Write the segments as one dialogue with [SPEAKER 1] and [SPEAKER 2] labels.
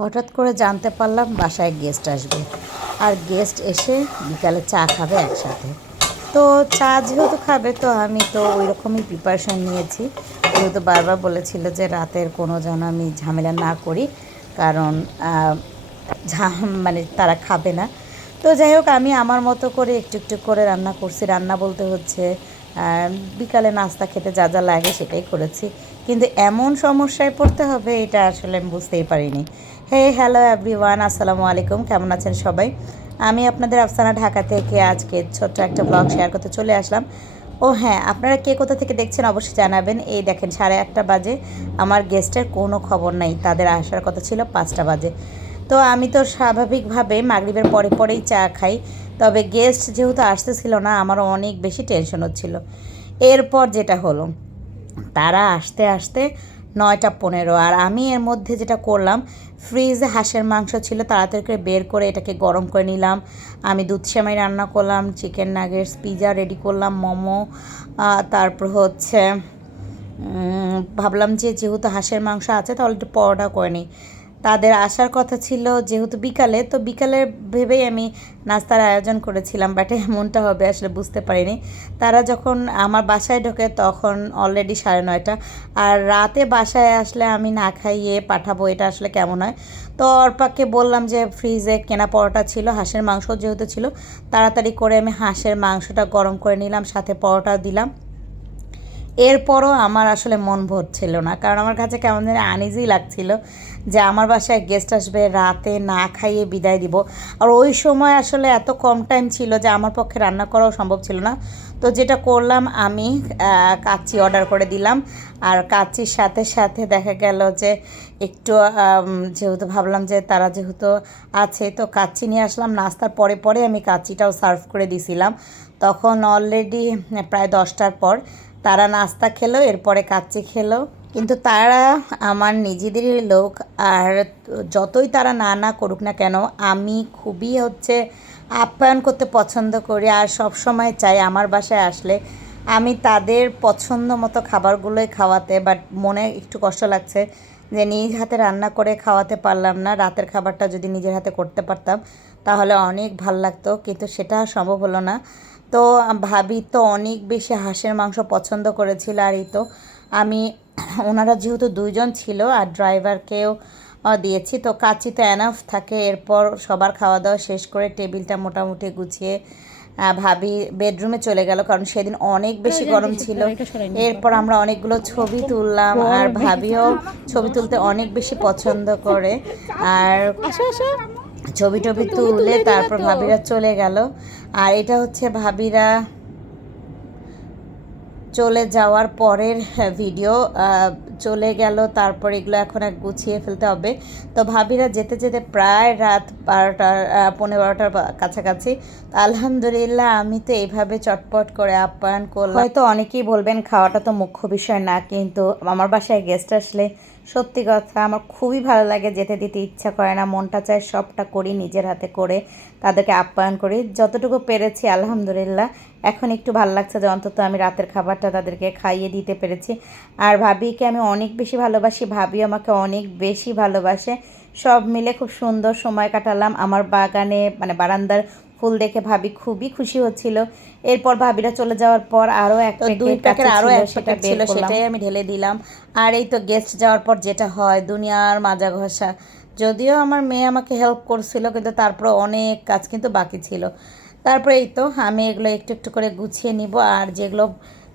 [SPEAKER 1] হঠাৎ করে জানতে পারলাম বাসায় গেস্ট আসবে। আর গেস্ট এসে বিকালে চা খাবে একসাথে। তো চা যেহেতু খাবে, তো আমি তো ওই রকমই প্রিপারেশান নিয়েছি। যেহেতু বারবার বলেছিল যে রাতের কোনো যেন আমি ঝামেলা না করি, কারণ মানে তারা খাবে না। তো যাই হোক, আমি আমার মতো করে একটু একটু করে রান্না করছি। রান্না বলতে হচ্ছে বিকালে নাস্তা খেতে যা যা লাগে সেটাই করেছি। কিন্তু এমন সমস্যায় পড়তে হবে, এটা আসলে আমি বুঝতেই পারিনি। হে, হ্যালো এভরিওয়ান, আসসালামু আলাইকুম, কেমন আছেন সবাই? আমি আপনাদের আফসানা ঢাকা থেকে আজকে ছোট্ট একটা ব্লগ শেয়ার করতে চলে আসলাম। ও হ্যাঁ আপনারা কে কোথা থেকে দেখছেন অবশ্যই জানাবেন। এই দেখেন, সাড়ে আটটা বাজে। আমার গেস্টের কোনো খবর নাই, তাদের আসার কথা ছিল পাঁচটা বাজে। তো আমি তো স্বাভাবিকভাবে মাগরিবের পরে পরেই চা খাই। তবে গেস্ট যেহেতু আসতেছিল না আমারও অনেক বেশি টেনশন হচ্ছিল। এরপর যেটা হলো, তারা আসতে আসতে নয়টা পনেরো, আর আমি এর মধ্যে যেটা করলাম ফ্রিজে হাঁসের মাংস ছিল, তাড়াতাড়ি করে বের করে এটাকে গরম করে নিলাম। আমি দুধ সেমাই রান্না করলাম চিকেন নাগেটস পিজা রেডি করলাম, মোমো তারপর হচ্ছে ভাবলাম যে যেহেতু হাঁসের মাংস আছে, তাহলে একটু পরোটা করে নিই। তাদের আসার কথা ছিল যেহেতু বিকালে, তো বিকালে ভেবেই আমি নাস্তার আয়োজন করেছিলাম বাট এমনটা হবে আসলে বুঝতে পারিনি। তারা যখন আমার বাসায় ঢোকে তখন অলরেডি সাড়ে নয়টা, আর রাতে বাসায় আসলে আমি না খাইয়ে পাঠাবো, এটা আসলে কেমন হয়? তো অর্পাকে বললাম যে ফ্রিজে কেনা পরোটা ছিল, হাঁসের মাংস যেহেতু ছিল, তাড়াতাড়ি করে আমি হাঁসের মাংসটা গরম করে নিলাম, সাথে পরোটা দিলাম। এরপরও আমার আসলে মন ভরছিল না। কারণ আমার কাছে কেমন যেন আনিজি লাগছিল যে আমার বাসায় গেস্ট আসবে, রাতে না খাইয়ে বিদায় দিব। আর ওই সময় আসলে এত কম টাইম ছিল যে আমার পক্ষে রান্না করাও সম্ভব ছিল না। তো যেটা করলাম আমি কাচ্চি অর্ডার করে দিলাম। আর কাচ্চির সাথে সাথে দেখা গেল যে একটু যেহেতু ভাবলাম যে তারা যেহেতু আছে, তো কাচ্চি নিয়ে আসলাম। নাস্তার পরে পরে আমি কাচ্চিটাও সার্ভ করে দিছিলাম। তখন অলরেডি প্রায় দশটার পর তারা নাস্তা খেলো, এরপরে কাচ্চি খেলো। কিন্তু তারা আমার নিজেদেরই লোক, আর যতই তারা না না করুক না কেন, আমি খুবই হচ্ছে আপ্যায়ন করতে পছন্দ করি, আর সব সময় চাই আমার বাসায় আসলে আমি তাদের পছন্দ মতো খাবারগুলোই খাওয়াতে বাট মনে একটু কষ্ট লাগছে যে নিজ হাতে রান্না করে খাওয়াতে পারলাম না, রাতের খাবারটা যদি নিজের হাতে করতে পারতাম, তাহলে অনেক ভালো লাগতো, কিন্তু সেটা সম্ভব হলো না। তো ভাবি তো অনেক বেশি হাঁসের মাংস পছন্দ করেছিল আর এই তো আমি ওনারা যেহেতু দুইজন ছিল আর ড্রাইভারকেও দিয়েছি তো কাচি তো এনাফ থাকে। এরপর সবার খাওয়া দাওয়া শেষ করে টেবিলটা মোটামুটি গুছিয়ে ভাবি বেডরুমে চলে গেল কারণ সেদিন অনেক বেশি গরম ছিল। এরপর আমরা অনেকগুলো ছবি তুললাম আর ভাবিও ছবি তুলতে অনেক বেশি পছন্দ করে। আর ছবি টবি তুলে তারপর ভাবিরা চলে গেল। আর এটা হচ্ছে ভাবিরা চলে যাওয়ার পরের ভিডিও চলে গেল। তারপর এগুলো এখন আর গুছিয়ে ফেলতে হবে। তো ভাবিরা যেতে যেতে প্রায় রাত বারোটার পনেরো বারোটার কাছাকাছি। আলহামদুলিল্লাহ আমি তো এইভাবে চটপট করে আপ্যায়ন করলাম। হয়তো অনেকেই বলবেন খাওয়াটা তো মুখ্য বিষয় না কিন্তু আমার বাসায় গেস্ট আসলে সত্যি কথা, আমার খুবই ভালো লাগে যেতে দিতে ইচ্ছা করে না। মনটা চায় সবটা করি, নিজের হাতে করে তাদেরকে আপ্যায়ন করি। যতটুকু পেরেছি, আলহামদুলিল্লাহ। এখন একটু ভালো লাগছে যে অন্তত আমি রাতের খাবারটা তাদেরকে খাইয়ে দিতে পেরেছি। আর ভাবিকে আমি অনেক বেশি ভালোবাসি। ভাবি আমাকে অনেক বেশি ভালোবাসে। সব মিলে খুব সুন্দর সময় কাটালাম। আমার বাগানে মানে বারান্দার ফুল দেখে ভাবি খুবই খুশি হচ্ছিল। এরপর ভাবিরা চলে যাওয়ার পর আরও এক দুই প্যাকেট আরও সেটা ছিল সেটাই আমি ঢেলে দিলাম। আর এই তো গেস্ট যাওয়ার পর যেটা হয় দুনিয়ার মাজা ঘষা যদিও আমার মেয়ে আমাকে হেল্প করছিল কিন্তু তারপর অনেক কাজ কিন্তু বাকি ছিল। তারপরে এই তো আমি এগুলো একটু একটু করে গুছিয়ে নিব আর যেগুলো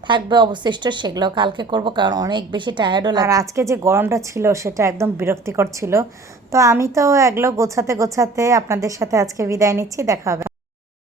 [SPEAKER 1] থাকবে অবশিষ্ট সেগুলো কালকে করব কারণ অনেক বেশি টায়ার্ডও আর আজকে যে গরমটা ছিল সেটা একদম বিরক্তিকর ছিল। তো আমি তো এগুলো গোছাতে গোছাতে আপনাদের সাথে আজকে বিদায় নিচ্ছি দেখা হবে।